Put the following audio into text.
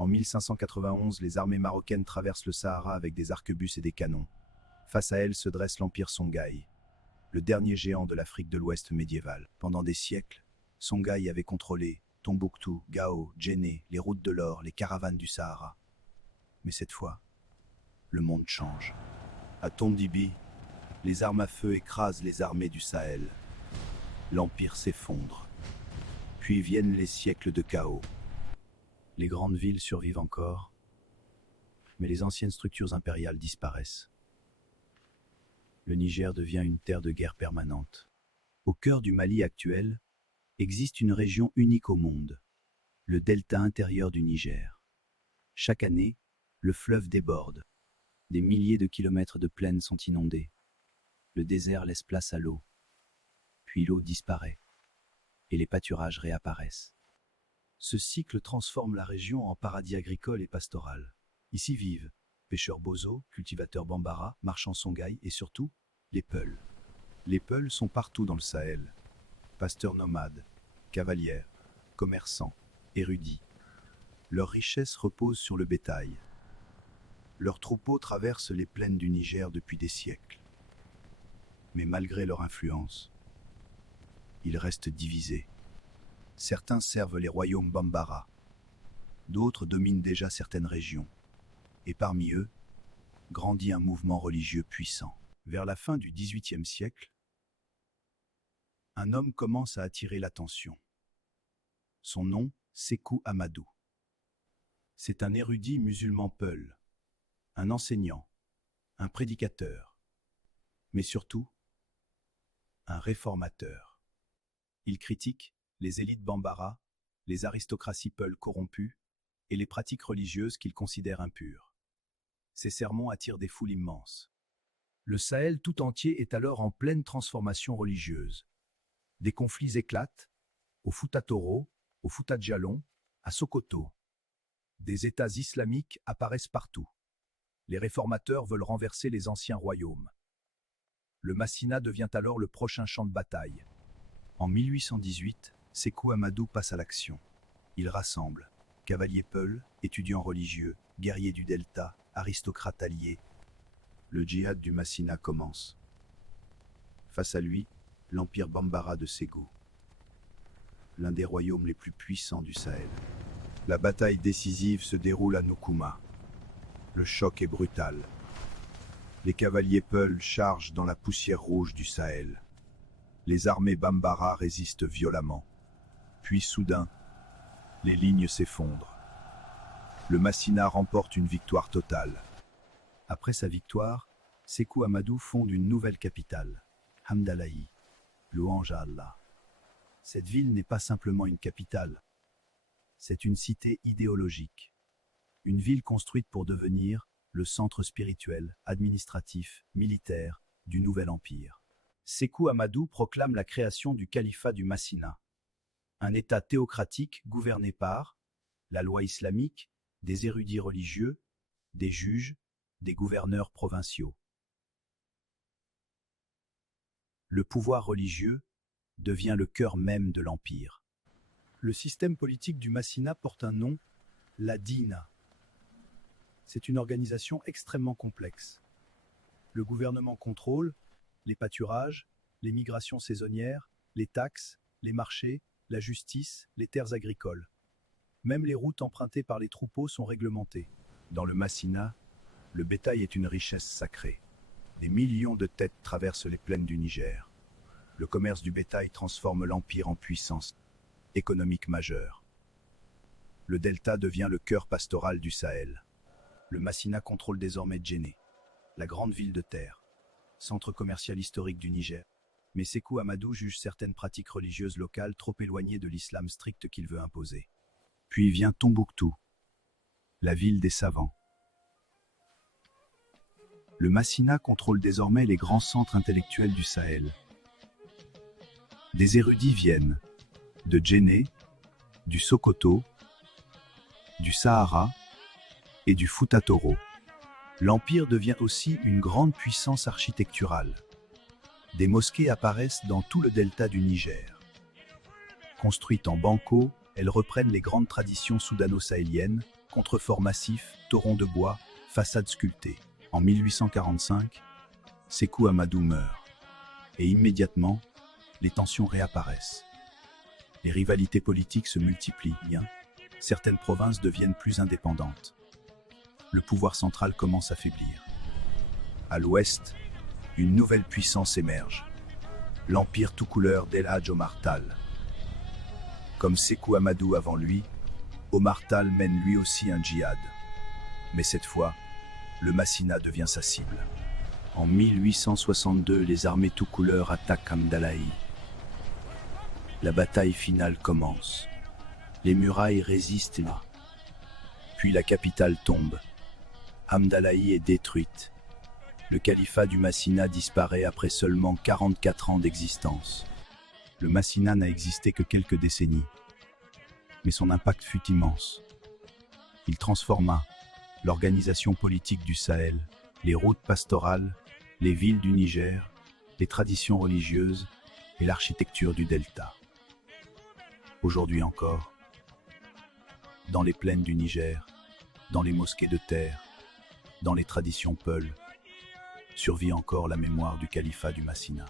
En 1591, les armées marocaines traversent le Sahara avec des arquebuses et des canons. Face à elles se dresse l'empire Songhai, le dernier géant de l'Afrique de l'Ouest médiévale. Pendant des siècles, Songhai avait contrôlé Tombouctou, Gao, Djenné, les routes de l'or, les caravanes du Sahara. Mais cette fois, le monde change. À Tondibi, les armes à feu écrasent les armées du Sahel. L'empire s'effondre. Puis viennent les siècles de chaos. Les grandes villes survivent encore, mais les anciennes structures impériales disparaissent. Le Niger devient une terre de guerre permanente. Au cœur du Mali actuel, existe une région unique au monde, le delta intérieur du Niger. Chaque année, le fleuve déborde. Des milliers de kilomètres de plaines sont inondés. Le désert laisse place à l'eau. Puis l'eau disparaît, et les pâturages réapparaissent. Ce cycle transforme la région en paradis agricole et pastoral. Ici vivent pêcheurs bozo, cultivateurs bambara, marchands songhai et surtout, les Peuls. Les Peuls sont partout dans le Sahel. Pasteurs nomades, cavalières, commerçants, érudits. Leur richesse repose sur le bétail. Leurs troupeaux traversent les plaines du Niger depuis des siècles. Mais malgré leur influence, ils restent divisés. Certains servent les royaumes bambara, d'autres dominent déjà certaines régions. Et parmi eux, grandit un mouvement religieux puissant. Vers la fin du XVIIIe siècle, un homme commence à attirer l'attention. Son nom, Sékou Amadou. C'est un érudit musulman peul, un enseignant, un prédicateur, mais surtout, un réformateur. Il critique les élites bambara, les aristocraties peuls corrompues et les pratiques religieuses qu'il considère impures. Ses sermons attirent des foules immenses. Le Sahel tout entier est alors en pleine transformation religieuse. Des conflits éclatent, au Fouta Toro, au Fouta Djallon, à Sokoto. Des États islamiques apparaissent partout. Les réformateurs veulent renverser les anciens royaumes. Le Massina devient alors le prochain champ de bataille. En 1818, Sékou Amadou passe à l'action. Il rassemble cavaliers peuls, étudiants religieux, guerriers du Delta, aristocrates alliés. Le djihad du Massina commence. Face à lui, l'empire bambara de Ségou, l'un des royaumes les plus puissants du Sahel. La bataille décisive se déroule à Noukouma. Le choc est brutal. Les cavaliers peuls chargent dans la poussière rouge du Sahel. Les armées bambara résistent violemment. Puis soudain, les lignes s'effondrent. Le Massina remporte une victoire totale. Après sa victoire, Sékou Amadou fonde une nouvelle capitale, Hamdalaï, louange à Allah. Cette ville n'est pas simplement une capitale, c'est une cité idéologique. Une ville construite pour devenir le centre spirituel, administratif, militaire du nouvel empire. Sékou Amadou proclame la création du califat du Massina, un État théocratique gouverné par la loi islamique, des érudits religieux, des juges, des gouverneurs provinciaux. Le pouvoir religieux devient le cœur même de l'empire. Le système politique du Massina porte un nom, la Dina. C'est une organisation extrêmement complexe. Le gouvernement contrôle les pâturages, les migrations saisonnières, les taxes, les marchés, la justice, les terres agricoles. Même les routes empruntées par les troupeaux sont réglementées. Dans le Massina, le bétail est une richesse sacrée. Des millions de têtes traversent les plaines du Niger. Le commerce du bétail transforme l'empire en puissance économique majeure. Le delta devient le cœur pastoral du Sahel. Le Massina contrôle désormais Djenné, la grande ville de terre, centre commercial historique du Niger. Mais Sékou Amadou juge certaines pratiques religieuses locales trop éloignées de l'islam strict qu'il veut imposer. Puis vient Tombouctou, la ville des savants. Le Massina contrôle désormais les grands centres intellectuels du Sahel. Des érudits viennent de Djenné, du Sokoto, du Sahara et du Fouta Toro. L'empire devient aussi une grande puissance architecturale. Des mosquées apparaissent dans tout le delta du Niger. Construites en banco, elles reprennent les grandes traditions soudano-sahéliennes, Contreforts massifs, torrents de bois, façades sculptées. En 1845, Sékou Amadou meurt. Et immédiatement, les tensions réapparaissent. Les rivalités politiques se multiplient. Certaines provinces deviennent plus indépendantes. Le pouvoir central commence à faiblir. À l'ouest, une nouvelle puissance émerge. L'empire tout couleur d'El Hadj Omar Tall. Comme Sékou Amadou avant lui, Omar Tall mène lui aussi un djihad. Mais cette fois, le Massina devient sa cible. En 1862, les armées tout couleur attaquent Hamdalaï. La bataille finale commence. Les murailles résistent, puis la capitale tombe. Hamdalaï est détruite. Le califat du Massina disparaît après seulement 44 ans d'existence. Le Massina n'a existé que quelques décennies, mais son impact fut immense. Il transforma l'organisation politique du Sahel, les routes pastorales, les villes du Niger, les traditions religieuses et l'architecture du delta. Aujourd'hui encore, dans les plaines du Niger, dans les mosquées de terre, dans les traditions peules, survit encore la mémoire du califat du Massina.